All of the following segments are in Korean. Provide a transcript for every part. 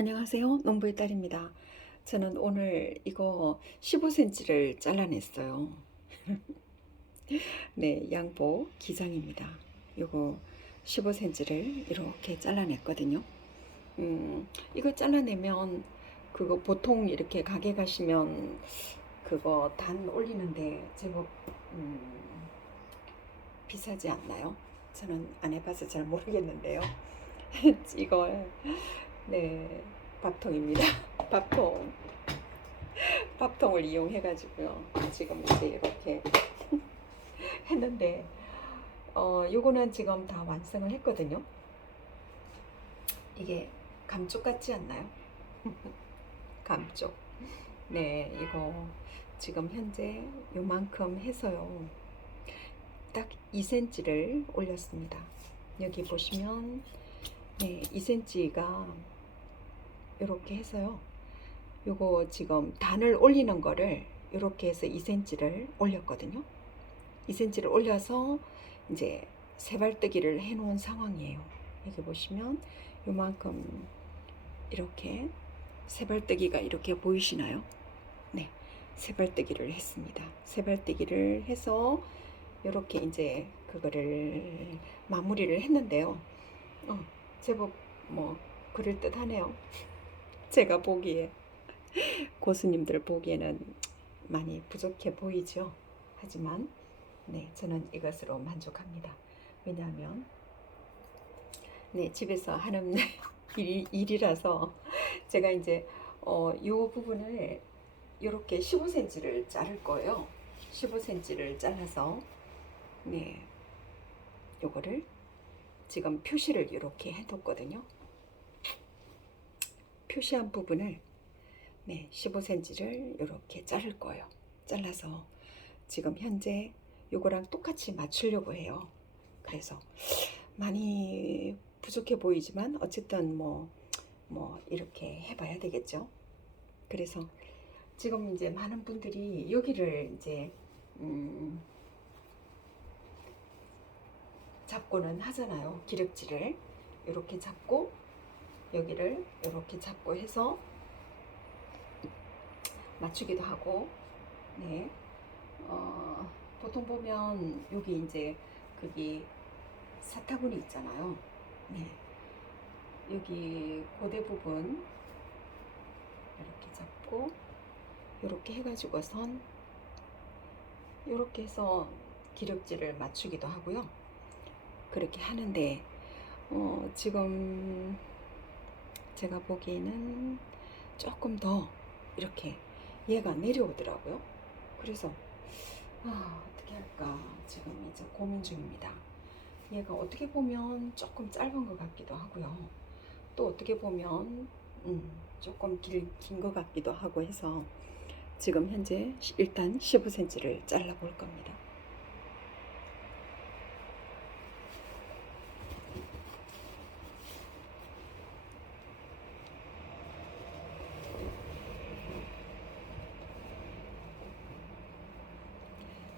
안녕하세요. 농부의 딸입니다. 저는 오늘 이거 15cm를 잘라냈어요. 네, 양보 기장입니다. 이거 15cm를 이렇게 잘라냈거든요. 이거 잘라내면 그거 보통 이렇게 가게 가시면 그거 단 올리는데 제법 음, 비싸지 않나요? 저는 안 해봐서 잘 모르겠는데요. 이거 네, 밥통입니다. 밥통. 밥통을 이용해 가지고요. 지금 이제 이렇게 했는데 요거는 지금 다 완성을 했거든요. 이게 감쪽 같지 않나요? 감쪽. 네, 이거 지금 현재 요만큼 해서요. 딱 2cm를 올렸습니다. 여기 보시면 네, 2cm가 이렇게 해서요. 요거 지금 단을 올리는 거를 이렇게 해서 2cm를 올렸거든요. 2cm를 올려서 이제 세발뜨기를 해 놓은 상황이에요. 여기 보시면 요만큼 이렇게 세발뜨기가 이렇게 보이시나요? 네, 세발뜨기를 했습니다. 세발뜨기를 해서 이렇게 이제 그거를 마무리를 했는데요. 제법 뭐 그럴듯하네요. 제가 보기에 고수님들 보기에는 많이 부족해 보이죠. 하지만 네, 저는 이것으로 만족합니다. 왜냐하면 네, 집에서 하는 일이라서 제가 이제 요 부분을 이렇게 15cm를 자를 거예요. 15cm를 잘라서 네, 요거를 지금 표시를 이렇게 해뒀거든요. 표시한 부분을 네, 15cm를 이렇게 자를 거예요. 잘라서 지금 현재 요거랑 똑같이 맞추려고 해요. 그래서 많이 부족해 보이지만 어쨌든 뭐 이렇게 해봐야 되겠죠. 그래서 지금 이제 많은 분들이 여기를 이제 잡고는 하잖아요. 기력지를 이렇게 잡고 여기를 이렇게 잡고 해서 맞추기도 하고 네. 보통 보면 여기 이제 거기 사타구니 있잖아요. 네. 여기 고대 부분 이렇게 잡고 이렇게 해가지고 선 이렇게 해서 기력지를 맞추기도 하고요. 그렇게 하는데 지금 제가 보기에는 조금 더 이렇게 얘가 내려오더라고요. 그래서 어떻게 할까 지금 이제 고민 중입니다. 얘가 어떻게 보면 조금 짧은 것 같기도 하고요. 또 어떻게 보면 조금 긴 것 같기도 하고 해서 지금 현재 일단 15cm를 잘라 볼 겁니다.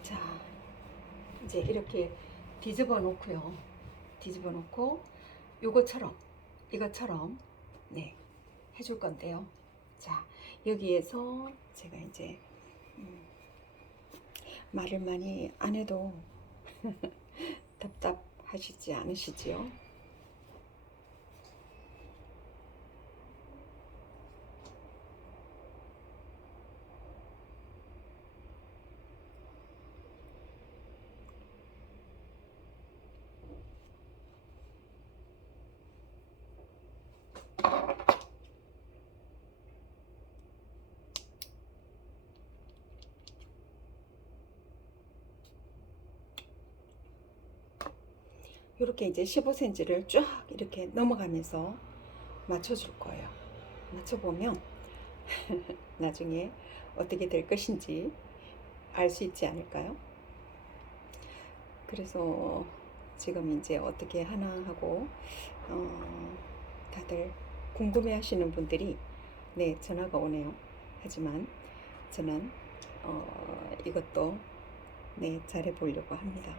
자, 이제 이렇게 뒤집어 놓고요. 뒤집어 놓고 이것처럼 네, 해줄 건데요. 자, 여기에서 제가 이제 말을 많이 안 해도 답답하시지 않으시지요? 이렇게 이제 15cm를 쫙 이렇게 넘어가면서 맞춰줄 거예요. 맞춰보면 나중에 어떻게 될 것인지 알 수 있지 않을까요? 그래서 지금 이제 어떻게 하나 하고 다들 궁금해 하시는 분들이 네, 전화가 오네요. 하지만 저는 이것도 네, 잘해 보려고 합니다.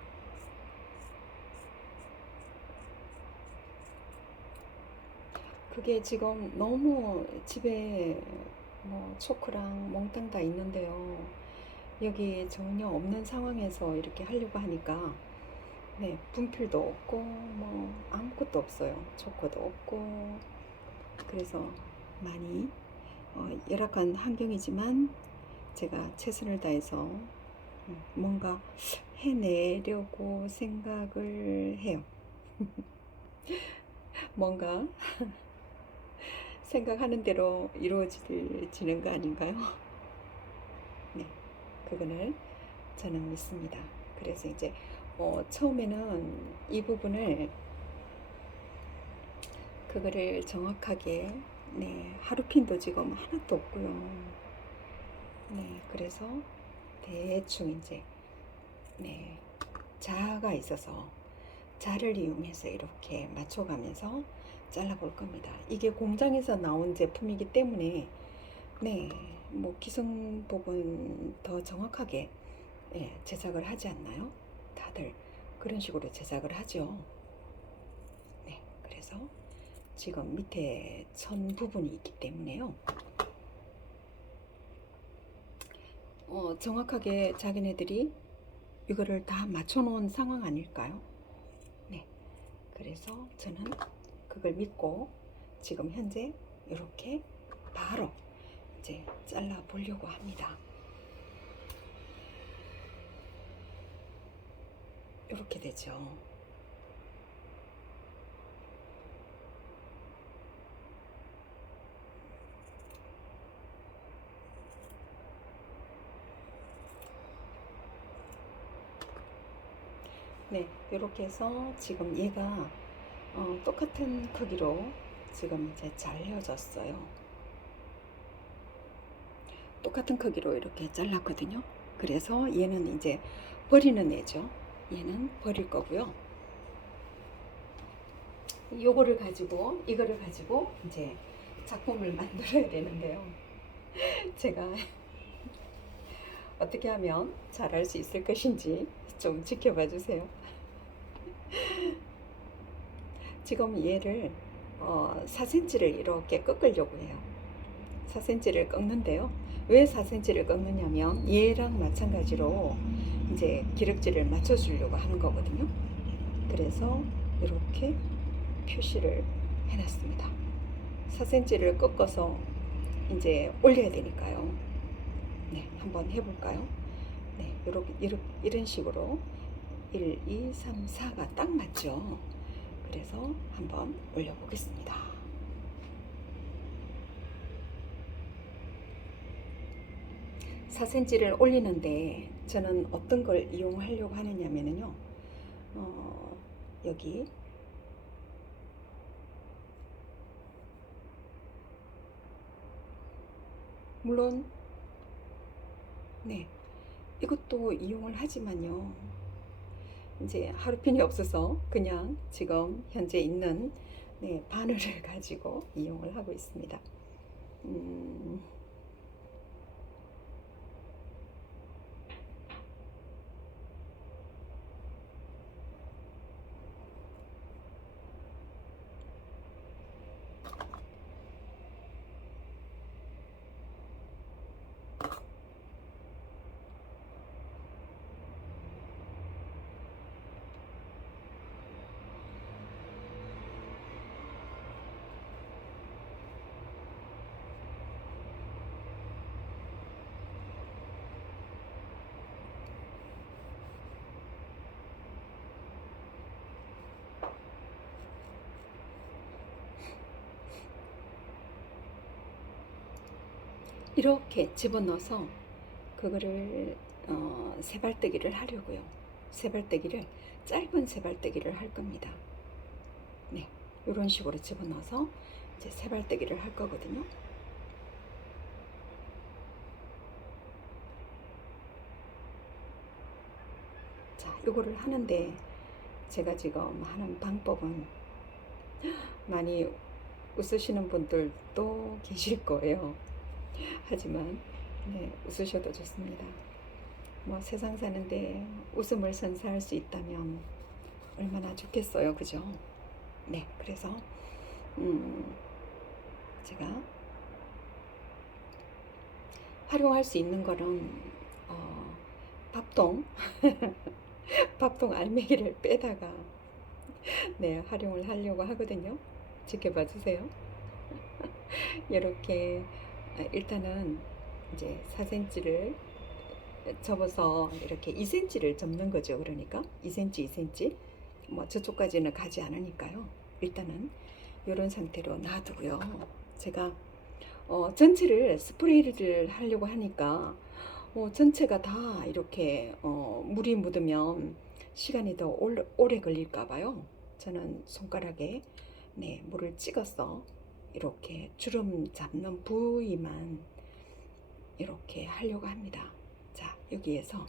그게 지금 너무 집에 뭐 초크랑 몽땅 다 있는데요. 여기 전혀 없는 상황에서 이렇게 하려고 하니까 네, 분필도 없고 뭐 아무것도 없어요. 초코도 없고 그래서 많이 열악한 환경이지만 제가 최선을 다해서 뭔가 해내려고 생각을 해요. 뭔가 생각하는 대로 이루어지는 거 아닌가요? 네, 그거를 저는 믿습니다. 그래서 이제 처음에는 이 부분을 그거를 정확하게 네, 하루핀도 지금 하나도 없고요. 네, 그래서 대충 이제 네, 자가 있어서 자를 이용해서 이렇게 맞춰가면서 잘라볼 겁니다. 이게 공장에서 나온 제품이기 때문에 네, 뭐 기성복은 더 정확하게 제작을 하지 않나요? 다들 그런 식으로 제작을 하죠. 네, 그래서 지금 밑에 천 부분이 있기 때문에요. 정확하게 자기네들이 이거를 다 맞춰놓은 상황 아닐까요? 네, 그래서 저는 그걸 믿고 지금 현재 이렇게 바로 이제 잘라 보려고 합니다. 이렇게 되죠. 네, 이렇게 해서 지금 얘가 똑같은 크기로 지금 이제 잘려졌어요. 똑같은 크기로 이렇게 잘랐거든요. 그래서 얘는 이제 버리는 애죠. 얘는 버릴 거고요. 이거를 가지고 이제 작품을 만들어야 되는데요. 제가 어떻게 하면 잘할 수 있을 것인지 좀 지켜봐 주세요. 지금 얘를 4cm를 이렇게 꺾으려고 해요. 4cm를 꺾는데요. 왜 4cm를 꺾느냐면 얘랑 마찬가지로 이제 기럭지를 맞춰주려고 하는 거거든요. 그래서 이렇게 표시를 해놨습니다. 4cm를 꺾어서 이제 올려야 되니까요. 네, 한번 해볼까요? 네, 이런 식으로 1, 2, 3, 4가 딱 맞죠? 그래서 한번 올려보겠습니다. 4cm를 올리는데 저는 어떤 걸 이용하려고 하느냐면요. 여기 물론 네, 이것도 이용을 하지만요. 이제 하루핀이 없어서 그냥 지금 현재 있는 네, 바늘을 가지고 이용을 하고 있습니다. 이렇게 집어넣어서 그거를 세발뜨기를 하려고요. 세발뜨기를 짧은 세발뜨기를 할 겁니다. 네, 이런 식으로 집어넣어서 이제 세발뜨기를 할 거거든요. 자, 이거를 하는데 제가 지금 하는 방법은 많이 웃으시는 분들도 계실 거예요. 하지만 네, 웃으셔도 좋습니다. 뭐 세상 사는데 웃음을 선사할 수 있다면 얼마나 좋겠어요, 그죠? 네, 그래서 제가 활용할 수 있는 거는 밥통 밥통 알맹이를 빼다가 네, 활용을 하려고 하거든요. 지켜봐 주세요. 이렇게 일단은 이제 4cm를 접어서 이렇게 2cm를 접는 거죠. 그러니까 2cm, 2cm. 뭐 저쪽까지는 가지 않으니까요. 일단은 이런 상태로 놔두고요. 제가 전체를 스프레이를 하려고 하니까 전체가 다 이렇게 물이 묻으면 시간이 더 오래 걸릴까 봐요. 저는 손가락에 네, 물을 찍어서 이렇게 주름 잡는 부위만 이렇게 하려고 합니다. 자, 여기에서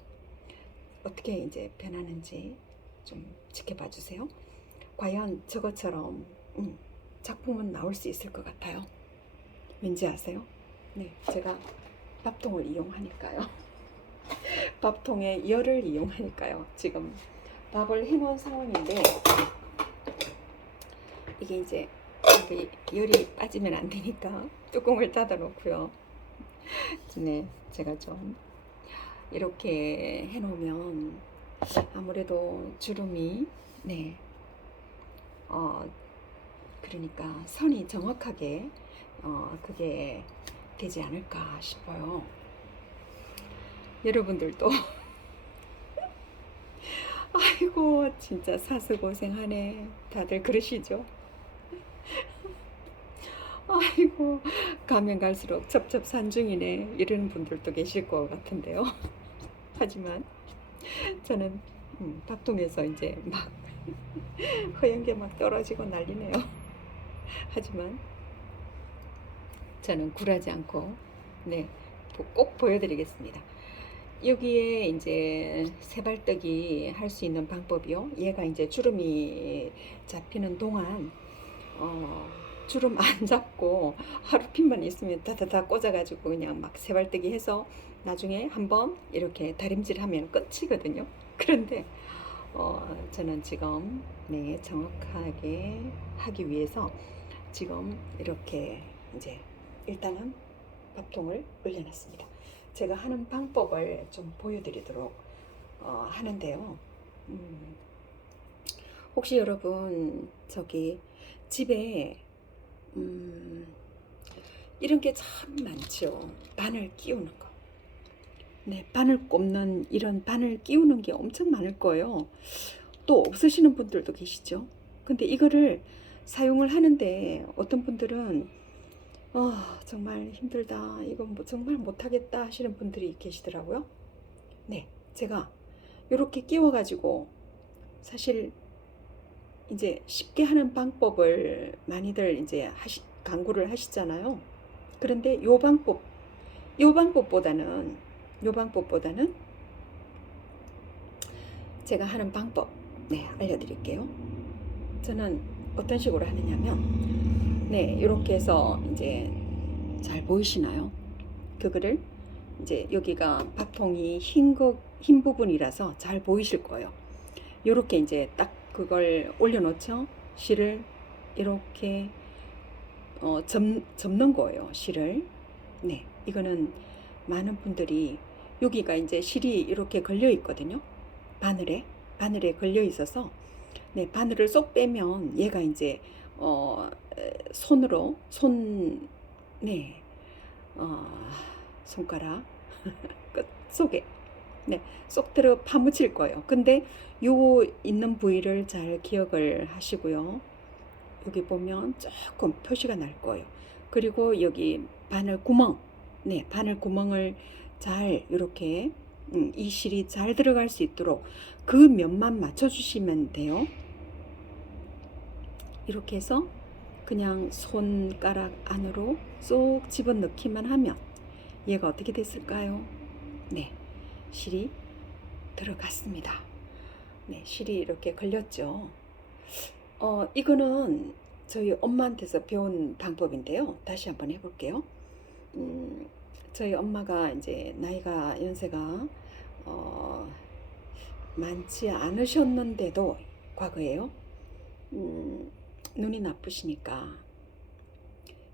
어떻게 이제 변하는지 좀 지켜봐 주세요. 과연 저것처럼 작품은 나올 수 있을 것 같아요. 왠지 아세요? 네, 제가 밥통을 이용하니까요. 밥통에 열을 이용하니까요. 지금 밥을 해놓은 상황인데 이게 이제 열이 빠지면 안 되니까 뚜껑을 닫아 놓고요. 네, 제가 좀 이렇게 해놓으면 아무래도 주름이 네, 그러니까 선이 정확하게 그게 되지 않을까 싶어요. 여러분들도 아이고 진짜 사수고생하네 다들 그러시죠? 아이고 가면 갈수록 첩첩산중이네 이러는 분들도 계실 것 같은데요. 하지만 저는 밥통에서 이제 막 허연 게 막 떨어지고 난리네요. 하지만 저는 굴하지 않고 네, 꼭 보여드리겠습니다. 여기에 이제 세발뜨기 할 수 있는 방법이요. 얘가 이제 주름이 잡히는 동안 주름 안 잡고 하루핀만 있으면 다다다 꽂아가지고 그냥 막 세발뜨기 해서 나중에 한번 이렇게 다림질하면 끝이거든요. 그런데 저는 지금 네, 정확하게 하기 위해서 지금 이렇게 이제 일단은 밥통을 올려놨습니다. 제가 하는 방법을 좀 보여드리도록 하는데요. 혹시 여러분 저기 집에 이런 게 참 많죠. 바늘 끼우는 거. 네, 바늘 꼽는 이런 바늘 끼우는 게 엄청 많을 거예요. 또 없으시는 분들도 계시죠. 근데 이거를 사용을 하는데 어떤 분들은 정말 힘들다. 이건 뭐 정말 못하겠다 하시는 분들이 계시더라고요. 네, 제가 이렇게 끼워가지고 사실 이제 쉽게 하는 방법을 많이들 이제 강구를 하시잖아요. 그런데 요 방법보다는 제가 하는 방법 네, 알려드릴게요. 저는 어떤 식으로 하느냐면 네, 이렇게 해서 이제 잘 보이시나요? 그거를 이제 여기가 밥통이 흰 부분이라서 잘 보이실 거예요. 이렇게 이제 딱 그걸 올려놓죠. 실을 이렇게 접는 거예요. 실을. 네, 이거는 많은 분들이 여기가 이제 실이 이렇게 걸려 있거든요. 바늘에 걸려 있어서 네, 바늘을 쏙 빼면 얘가 이제 손으로 네, 손가락 끝 속에 네, 쏙 들어 파묻힐 거예요. 근데 요 있는 부위를 잘 기억을 하시고요. 여기 보면 조금 표시가 날 거예요. 그리고 여기 바늘 구멍, 네, 바늘 구멍을 잘 이렇게 이 실이 잘 들어갈 수 있도록 그 면만 맞춰주시면 돼요. 이렇게 해서 그냥 손가락 안으로 쏙 집어넣기만 하면 얘가 어떻게 됐을까요? 네, 실이 들어갔습니다. 네, 실이 이렇게 걸렸죠. 이거는 저희 엄마한테서 배운 방법인데요. 다시 한번 해볼게요. 저희 엄마가 이제 나이가 연세가 많지 않으셨는데도 과거에요. 눈이 나쁘시니까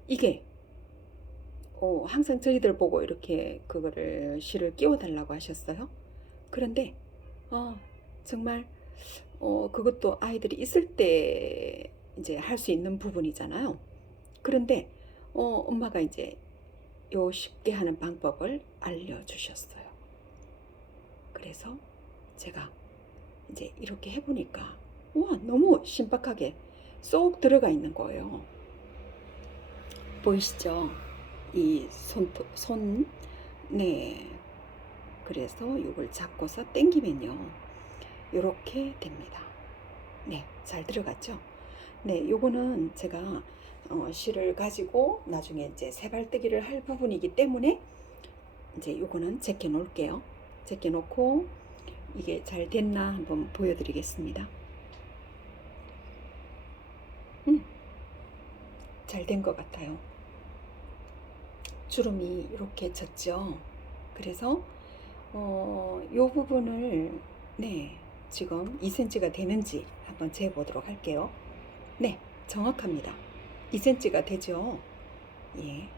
이게 항상 저희들 보고 이렇게 그거를 실을 끼워 달라고 하셨어요. 그런데 어, 정말 그것도 아이들이 있을 때 이제 할 수 있는 부분이잖아요. 그런데 엄마가 이제 요 쉽게 하는 방법을 알려주셨어요. 그래서 제가 이제 이렇게 해보니까 와, 너무 신박하게 쏙 들어가 있는 거예요. 보이시죠? 이 손, 네. 그래서 이걸 잡고서 당기면요. 이렇게 됩니다. 네, 잘 들어갔죠? 네, 요거는 제가 실을 가지고 나중에 이제 세발뜨기를 할 부분이기 때문에 이제 요거는 제껴 놓을게요. 제껴 놓고 이게 잘 됐나 한번 보여드리겠습니다. 잘 된 것 같아요. 주름이 이렇게 졌죠. 그래서 요 부분을 네, 지금 2cm가 되는지 한번 재보도록 할게요. 네, 정확합니다. 2cm가 되죠. 예,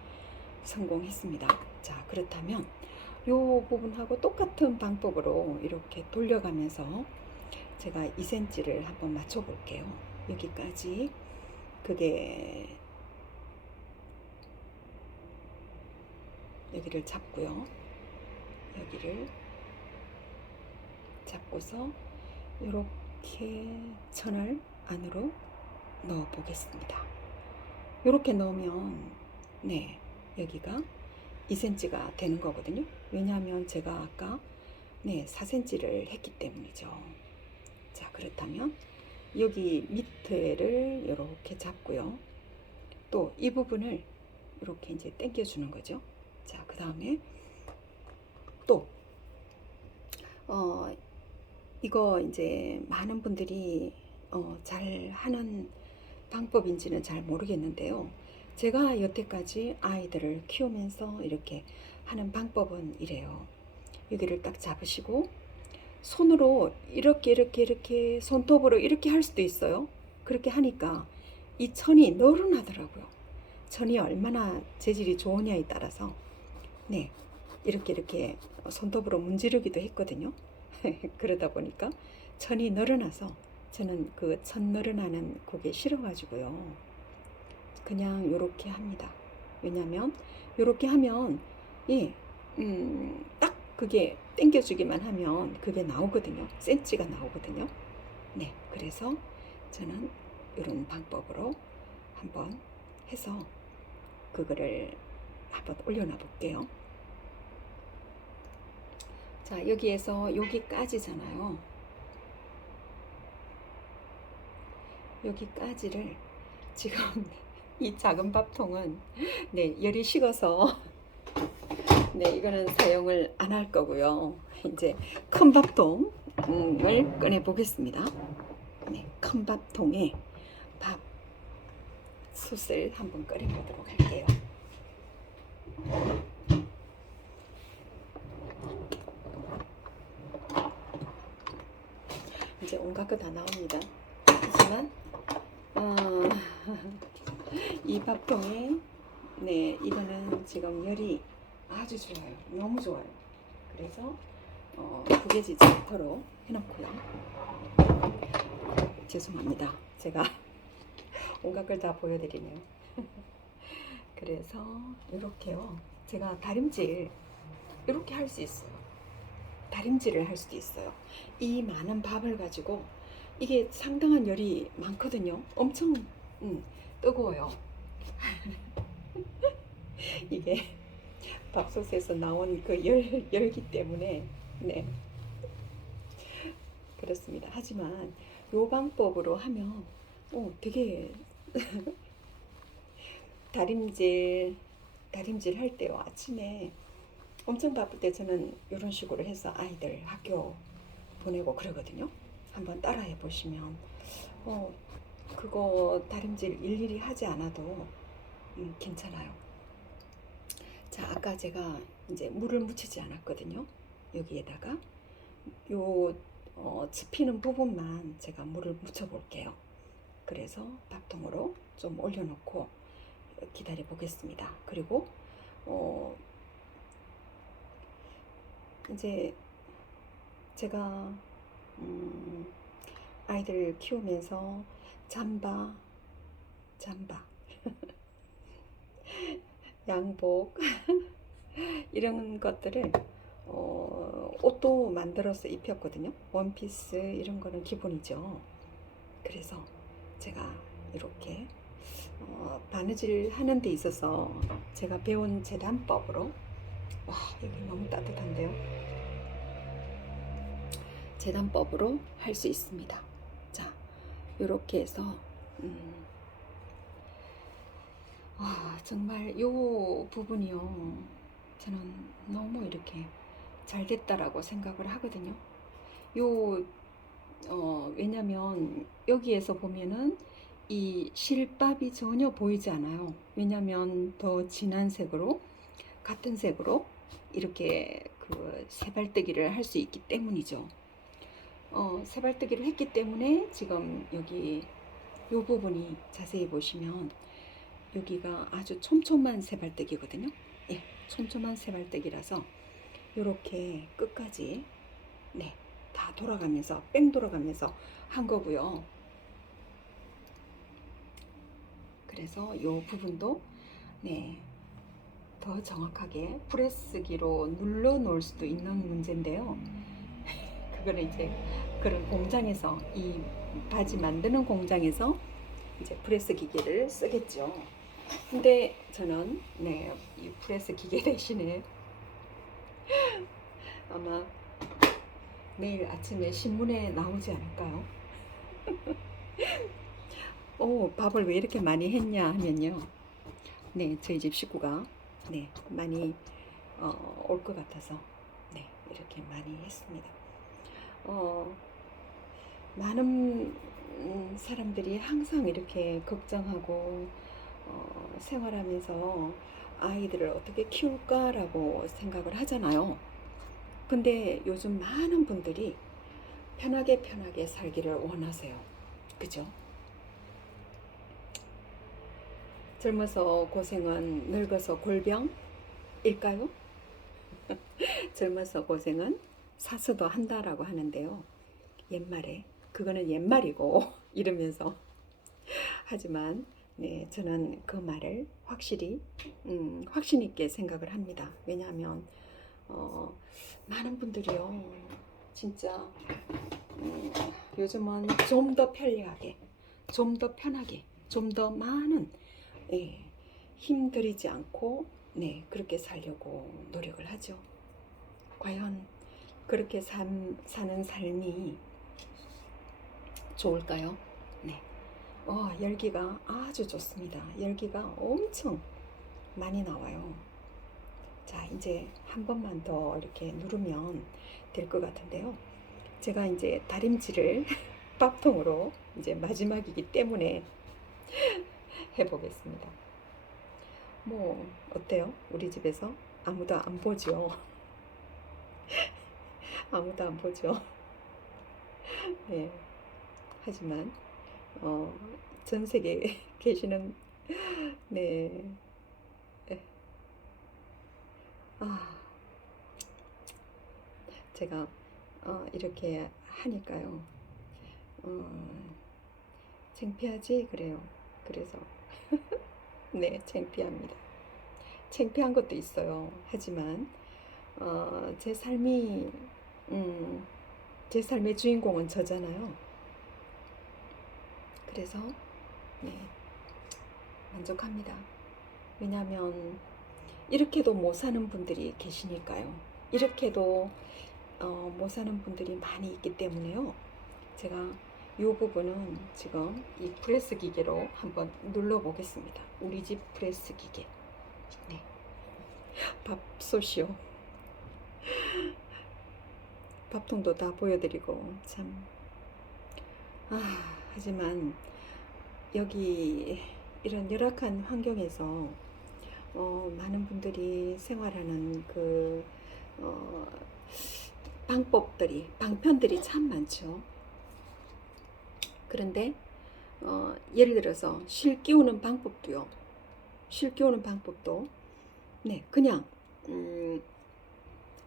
성공했습니다. 자, 그렇다면 요 부분하고 똑같은 방법으로 이렇게 돌려가면서 제가 2cm를 한번 맞춰 볼게요. 여기까지 그게 여기를 잡고요. 여기를 잡고서 이렇게 천을 안으로 넣어 보겠습니다. 이렇게 넣으면 네, 여기가 2cm가 되는 거거든요. 왜냐하면 제가 아까 네, 4cm를 했기 때문이죠. 자, 그렇다면 여기 밑에를 이렇게 잡고요. 또 이 부분을 이렇게 이제 당겨 주는 거죠. 자, 그 다음에 또 이거 이제 많은 분들이 잘 하는 방법인지는 잘 모르겠는데요. 제가 여태까지 아이들을 키우면서 이렇게 하는 방법은 이래요. 여기를 딱 잡으시고 손으로 이렇게 손톱으로 이렇게 할 수도 있어요. 그렇게 하니까 이 천이 늘어나더라고요. 천이 얼마나 재질이 좋으냐에 따라서 네, 이렇게 손톱으로 문지르기도 했거든요. 그러다 보니까 천이 늘어나서 저는 그 천 늘어나는 그게 싫어가지고요. 그냥 요렇게 합니다. 왜냐면 요렇게 하면 예, 딱 그게 당겨주기만 하면 그게 나오거든요. 센치가 나오거든요. 네, 그래서 저는 이런 방법으로 한번 해서 그거를 한번 올려놔 볼게요. 자, 여기에서 여기까지잖아요. 여기까지를 지금 이 작은 밥통은 네, 열이 식어서 네, 이거는 사용을 안 할 거고요. 이제 큰 밥통을 꺼내 보겠습니다. 네, 큰 밥통에 밥 숯을 한번 끓여 보도록 할게요. 이제 온갖 거 다 나옵니다. 하지만 이 밥통에 네, 이거는 지금 열이 아주 좋아요. 너무 좋아요. 그래서 구겨지지 않도록 해놓고요. 죄송합니다. 제가 온갖 걸 다 보여드리네요. 그래서 이렇게요. 제가 다림질 이렇게 할 수 있어요. 다림질을 할 수도 있어요. 이 많은 밥을 가지고 이게 상당한 열이 많거든요. 엄청 뜨거워요. 이게 밥솥에서 나온 그 열기 때문에 네, 그렇습니다. 하지만 요 방법으로 하면 되게 다림질 할 때요. 아침에 엄청 바쁠 때 저는 이런 식으로 해서 아이들 학교 보내고 그러거든요. 한번 따라해 보시면 그거 다림질 일일이 하지 않아도 괜찮아요. 자, 아까 제가 이제 물을 묻히지 않았거든요. 여기에다가 요 접히는 부분만 제가 물을 묻혀 볼게요. 그래서 밥통으로 좀 올려놓고 기다려 보겠습니다. 그리고 어, 이제 제가 아이들 키우면서 잠바, 잠바, 양복 이런 것들을 옷도 만들어서 입혔거든요. 원피스 이런 거는 기본이죠. 그래서 제가 이렇게 바느질 하는 데 있어서 제가 배운 재단법으로, 와, 이거 너무 따뜻한데요. 재단법으로 할 수 있습니다. 자, 이렇게 해서 정말 요 부분이요, 저는 너무 이렇게 잘 됐다라고 생각을 하거든요. 요 왜냐면 여기에서 보면은 이 실밥이 전혀 보이지 않아요. 왜냐면 더 진한 색으로, 같은 색으로 이렇게 그 세발뜨기를 할 수 있기 때문이죠. 세발뜨기를 했기 때문에 지금 여기 요 부분이 자세히 보시면 여기가 아주 촘촘한 세발뜨기거든요. 예, 촘촘한 세발뜨기라서 이렇게 끝까지, 네, 다 돌아가면서, 뺑 돌아가면서 한 거고요. 그래서 이 부분도, 네, 더 정확하게 프레스기로 눌러 놓을 수도 있는 문제인데요. 그거는 이제 그런 공장에서, 이 바지 만드는 공장에서 이제 프레스 기계를 쓰겠죠. 근데 저는, 네, 이 프레스 기계 대신에 아마 내일 아침에 신문에 나오지 않을까요? 밥을 왜 이렇게 많이 했냐 하면요, 네, 저희 집 식구가, 네, 많이 올 것 같아서, 네, 이렇게 많이 했습니다. 많은 사람들이 항상 이렇게 걱정하고 생활하면서 아이들을 어떻게 키울까라고 생각을 하잖아요. 근데 요즘 많은 분들이 편하게 살기를 원하세요. 그죠? 젊어서 고생은 늙어서 골병일까요? 젊어서 고생은 사서도 한다라고 하는데요. 옛말에, 그거는 옛말이고 이러면서, 하지만 네, 저는 그 말을 확실히 확신 있게 생각을 합니다. 왜냐하면 많은 분들이요, 진짜 요즘은 좀 더 편리하게, 좀 더 편하게, 좀 더 많은, 예, 힘들이지 않고, 네, 그렇게 살려고 노력을 하죠. 과연 그렇게 사는 삶이 좋을까요? 네. 열기가 아주 좋습니다. 열기가 엄청 많이 나와요. 자, 이제 한 번만 더 이렇게 누르면 될 것 같은데요. 제가 이제 다림질을 밥통으로 이제 마지막이기 때문에 해보겠습니다. 뭐, 어때요? 우리 집에서 아무도 안 보죠? 아무도 안 보죠? 네. 하지만, 어, 전 세계에 계시는, 네. 아, 제가 이렇게 하니까요. 어, 창피하지? 그래요. 그래서 네, 창피합니다. 창피한 것도 있어요. 하지만 제 삶이 제 삶의 주인공은 저잖아요. 그래서 네, 만족합니다. 왜냐하면 이렇게도 못 사는 분들이 계시니까요. 이렇게도 못 사는 분들이 많이 있기 때문에요. 제가 이 부분은 지금 이 프레스 기계로 한번 눌러 보겠습니다. 우리 집 프레스 기계. 네. 밥솥이요. 밥통도 다 보여드리고 참. 하지만 여기 이런 열악한 환경에서 많은 분들이 생활하는 그 방편들이 참 많죠. 그런데 예를 들어서 실 끼우는 방법도 네, 그냥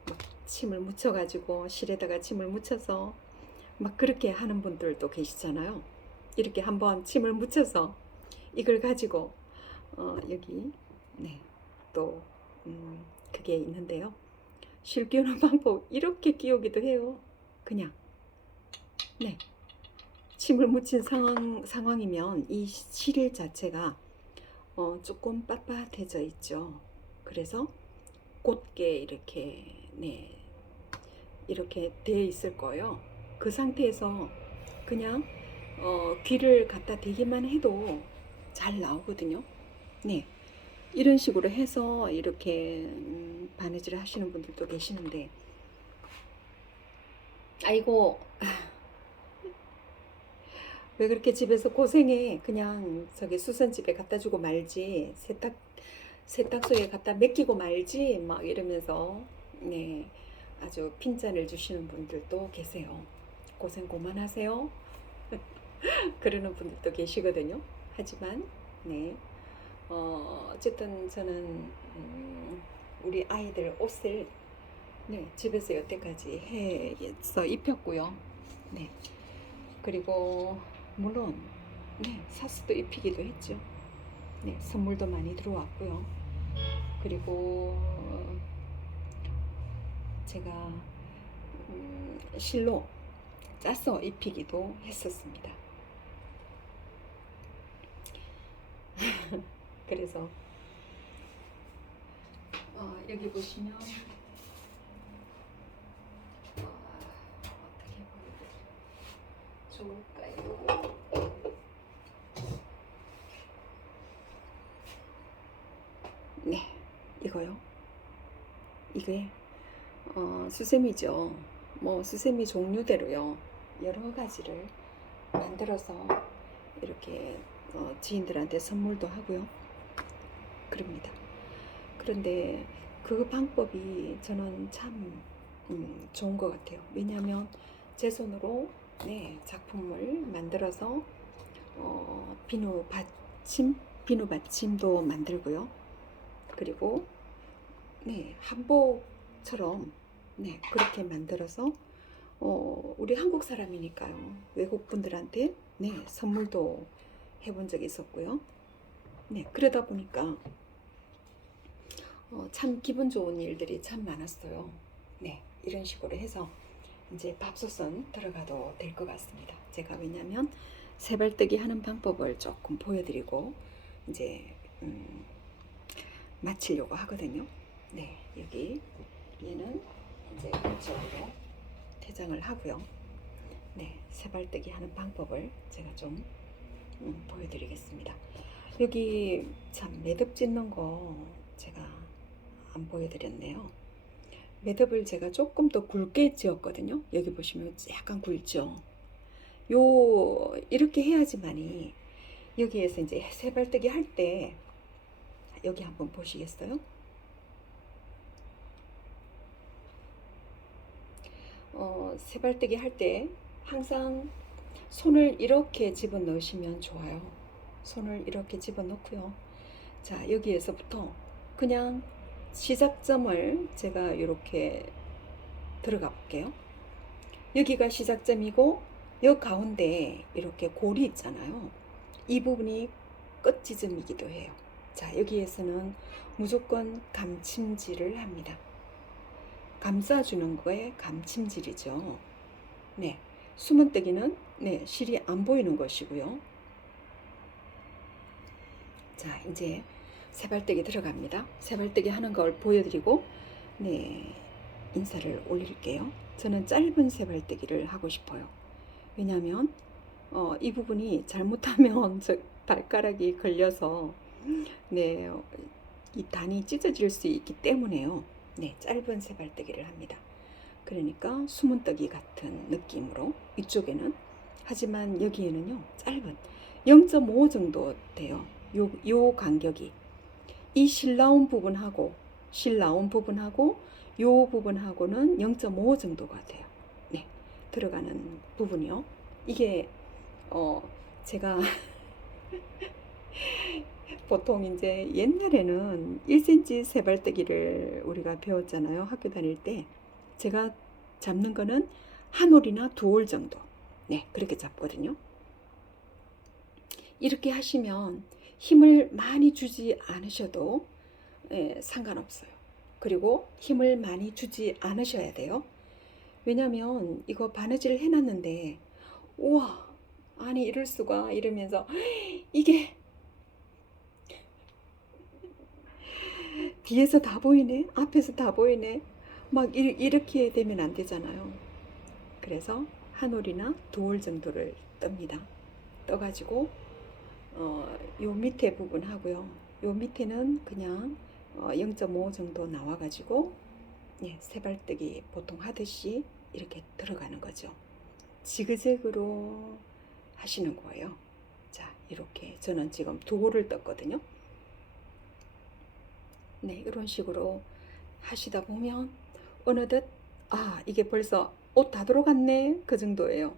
막 침을 묻혀가지고 실에다가 침을 묻혀서 막 그렇게 하는 분들도 계시잖아요. 이렇게 한번 침을 묻혀서 이걸 가지고 여기 네, 또 그게 있는데요. 실 끼우는 방법 이렇게 끼우기도 해요. 그냥 네, 침을 묻힌 상황이면 이 실 자체가 조금 빳빳해져 있죠. 그래서 곧게 이렇게 네, 이렇게 되어 있을 거예요. 그 상태에서 그냥 귀를 갖다 대기만 해도 잘 나오거든요. 네, 이런 식으로 해서 이렇게 바느질 하시는 분들도 계시는데, 아이고 왜 그렇게 집에서 고생해? 그냥 저기 수선집에 갖다 주고 말지, 세탁소에 갖다 맡기고 말지, 막 이러면서 네, 아주 핀잔을 주시는 분들도 계세요. 고생 그만하세요. 그러는 분들도 계시거든요. 하지만 네, 어쨌든 저는 우리 아이들 옷을 네, 집에서 여태까지 해서 입혔고요. 네, 그리고 물론 네, 사스도 입히기도 했죠. 네, 선물도 많이 들어왔고요. 그리고 제가 실로 짜서 입히기도 했었습니다. 그래서 여기 보시면 어떻게 보여드릴까요? 좋을까요? 네, 이거요. 이게 수세미죠. 뭐 수세미 종류대로요. 여러 가지를 만들어서 이렇게 지인들한테 선물도 하고요. 그럽니다. 그런데 그 방법이 저는 참 좋은 것 같아요. 왜냐하면 제 손으로 네, 작품을 만들어서 비누 받침도 만들고요. 그리고 네, 한복처럼 네, 그렇게 만들어서 우리 한국 사람이니까요. 외국 분들한테 네, 선물도 해본 적이 있었고요. 네, 그러다 보니까 참 기분 좋은 일들이 참 많았어요. 네, 이런 식으로 해서 이제 밥솥은 들어가도 될 것 같습니다. 제가 왜냐면 세발뜨기 하는 방법을 조금 보여드리고 이제 마치려고 하거든요. 네, 여기 얘는 이제 이쪽으로 퇴장을 하고요. 네, 세발뜨기 하는 방법을 제가 좀 보여드리겠습니다. 여기 참 매듭 짓는 거 제가 안 보여드렸네요. 매듭을 제가 조금 더 굵게 지었거든요. 여기 보시면 약간 굵죠. 이렇게 해야지만이 여기에서 이제 세발뜨기 할 때 여기 한번 보시겠어요? 세발뜨기 할 때 항상 손을 이렇게 집어 넣으시면 좋아요. 손을 이렇게 집어 넣고요. 자, 여기에서부터 그냥 시작점을 제가 이렇게 들어가 볼게요. 여기가 시작점이고 여 가운데 이렇게 골이 있잖아요. 이 부분이 끝 지점이기도 해요. 자, 여기에서는 무조건 감침질을 합니다. 감싸주는 거에 감침질이죠. 네, 숨은뜨기는 네, 실이 안 보이는 것이고요. 자, 이제 세발뜨기 들어갑니다. 세발뜨기 하는 걸 보여드리고 네, 인사를 올릴게요. 저는 짧은 세발뜨기를 하고 싶어요. 왜냐하면 이 부분이 잘못하면 저 발가락이 걸려서 네, 이 단이 찢어질 수 있기 때문에요. 네, 짧은 세발뜨기를 합니다. 그러니까 숨은뜨기 같은 느낌으로 이쪽에는, 하지만 여기에는요 짧은 0.5 정도 돼요. 요 간격이 이 실 나온 부분하고 요 부분하고는 0.5 정도가 돼요. 네, 들어가는 부분이요. 이게 제가 보통 이제 옛날에는 1cm 세발뜨기를 우리가 배웠잖아요. 학교 다닐 때. 제가 잡는 거는 한 올이나 두 올 정도. 네, 그렇게 잡거든요. 이렇게 하시면 힘을 많이 주지 않으셔도 상관없어요. 그리고 힘을 많이 주지 않으셔야 돼요. 왜냐면 이거 바느질 해놨는데 우와 아니 이럴 수가 이러면서 이게 뒤에서 다 보이네 앞에서 다 보이네 막 이렇게 되면 안 되잖아요. 그래서 한 올이나 두 올 정도를 뜹니다. 떠가지고 요 밑에 부분 하고요. 요 밑에는 그냥 0.5 정도 나와가지고 세발뜨기 보통 하듯이 이렇게 들어가는 거죠. 지그재그로 하시는 거예요. 자, 이렇게 저는 지금 두 올을 떴거든요. 네, 이런 식으로 하시다 보면 어느덧 이게 벌써 옷 다 들어갔네 그 정도예요.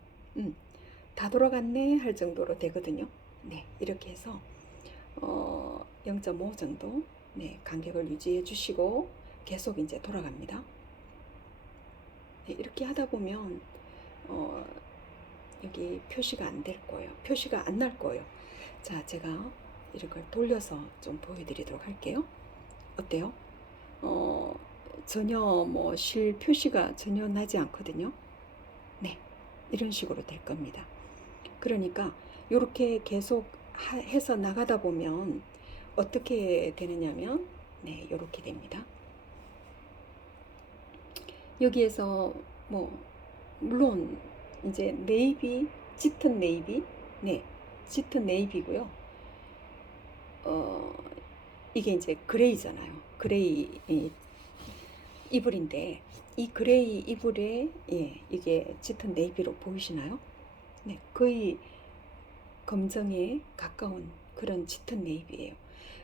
다 돌아갔네 할 정도로 되거든요. 네, 이렇게 해서 0.5 정도 간격을 유지해 주시고 계속 이제 돌아갑니다. 네, 이렇게 하다 보면 여기 표시가 안 될 거예요. 표시가 안 날 거예요. 자, 제가 이걸 돌려서 좀 보여드리도록 할게요. 어때요? 전혀 뭐 실 표시가 전혀 나지 않거든요. 네, 이런 식으로 될 겁니다. 그러니까 이렇게 계속 해서 나가다 보면 어떻게 되느냐면 이렇게 됩니다. 여기에서 뭐 물론 이제 네이비, 짙은 네이비, 짙은 네이비고요. 이게 이제 그레이잖아요. 그레이 이불인데 이 그레이 이불에 이게 짙은 네이비로 보이시나요? 네, 거의 검정에 가까운 그런 짙은 네이비예요.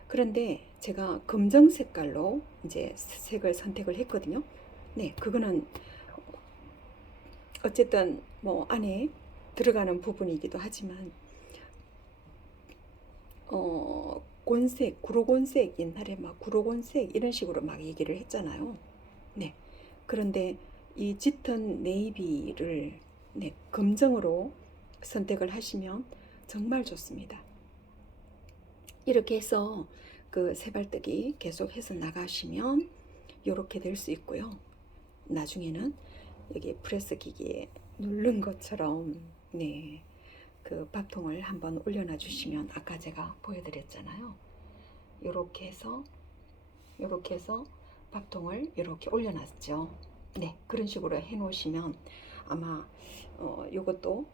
그런데 제가 검정 색깔로 이제 색을 선택을 했거든요. 네, 그거는 어쨌든 뭐 안에 들어가는 부분이기도 하지만 곤색, 구로곤색 옛날에 막 구로곤색 이런 식으로 막 얘기를 했잖아요. 네, 그런데 이 짙은 네이비를 검정으로 선택을 하시면 정말 좋습니다. 이렇게 해서 그 세발뜨기 계속 해서 나가시면 이렇게 될 수 있고요. 나중에는 여기 프레스 기기에 누른 것처럼 그 밥통을 한번 올려놔 주시면 아까 제가 보여드렸잖아요. 이렇게 해서 밥통을 이렇게 올려놨죠. 네, 그런 식으로 해 놓으시면 아마 요것도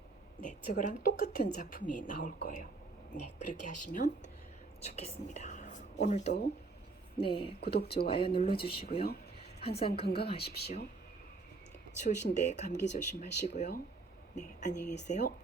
저거랑 똑같은 작품이 나올 거예요. 네, 그렇게 하시면 좋겠습니다. 오늘도 구독, 좋아요 눌러주시고요. 항상 건강하십시오. 추우신데 감기 조심하시고요. 안녕히 계세요.